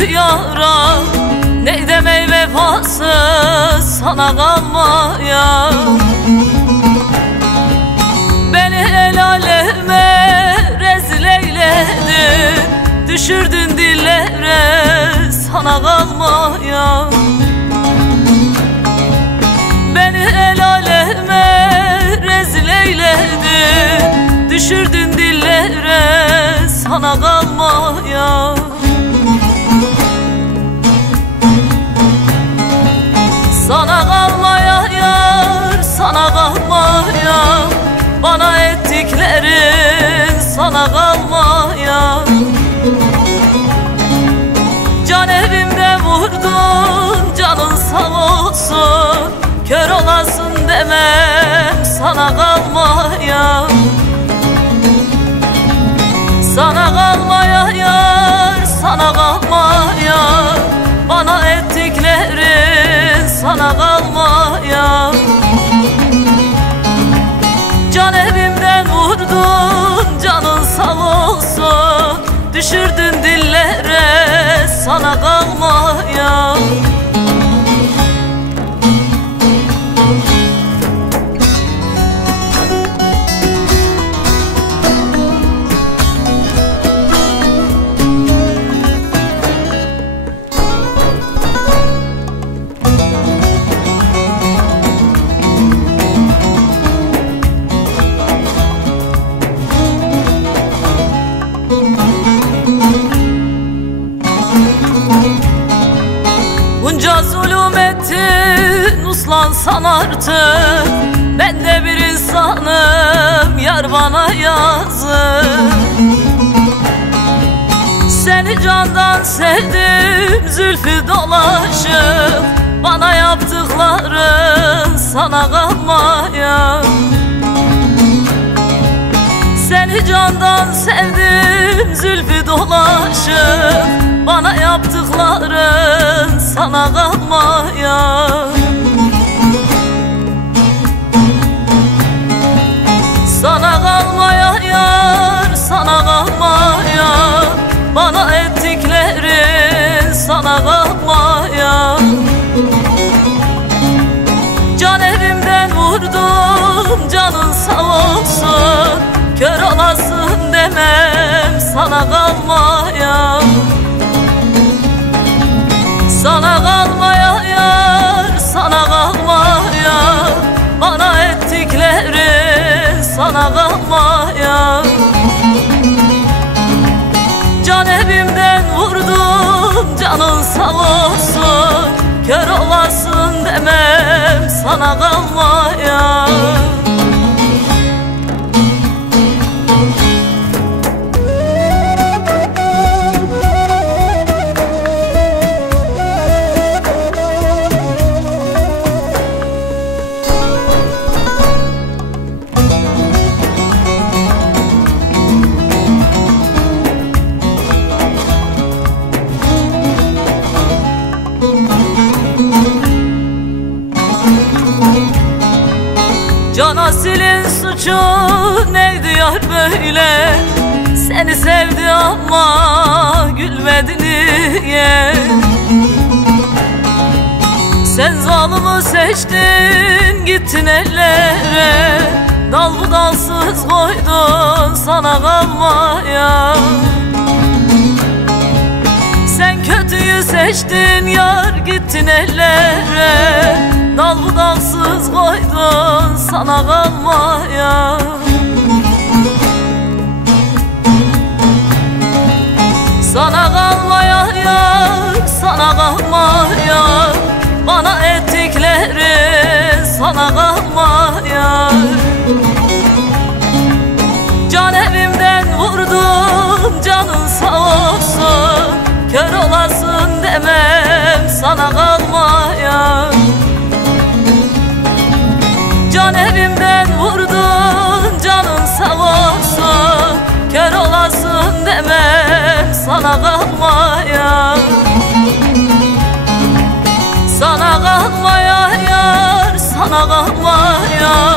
düştü yara. Ne demey vefasız sana kalmaya. Beni el aleme rezil eyledin, düşürdün dillere sana kalmaya. Beni el aleme rezil eyledin, düşürdün dillere sana kalmaya. Sana kalmaya yar, sana kalmaya. Bana ettiklerin sana kalmaya. Can evimde vurdun, canın sağ olsun. Kör olasın demem sana kalmaya. Sana kalmaya yar, sana kalmaya. Bana ettiklerin sana kalmaya. Can evimden vurdun, canın sağ olsun. Düşürdün dillere sana kalmaya. Bunca zulüm ettin, uslansan artık. Ben de bir insanım, yar bana yazık. Seni candan sevdim, zülfü dolaşıp. Bana yaptıkların sana kalmaya. Seni candan sevdim, zülfü dolaşıp. Bana yaptıkların sana kalmaya. Sana kalmaya yar, sana kalmaya. Bana ettiklerin sana kalmaya. Can evimden vurdun, canın sağ olsun. Kör olasın demem sana kalmaya. Sana kalmaya yar, sana kalmaya. Bana ettiklerin sana kalmaya. Can evimden vurdun, canın sağ olsun. Kör olasın demem sana kalmaya. Can Asil'in suçu neydi yar böyle? Seni sevdi ama gülmedi niye? Sen zalımı seçtin, gittin ellere. Dal budalsız koydun sana kalmaya. Sen kötüyü seçtin yar, gittin ellere. Dal budalsız koydun sana kalmaya. Sana kalmaya yar, sana kalmaya. Bana ettiklerin sana kalmaya. Can evimden vurdun, canın sağ olsun. Kör olasın demem sana kalmaya. Can evimden vurdun, canın sağ olsun. Kör olasın demem sana kalmaya. Sana kalmaya yar, sana kalmaya.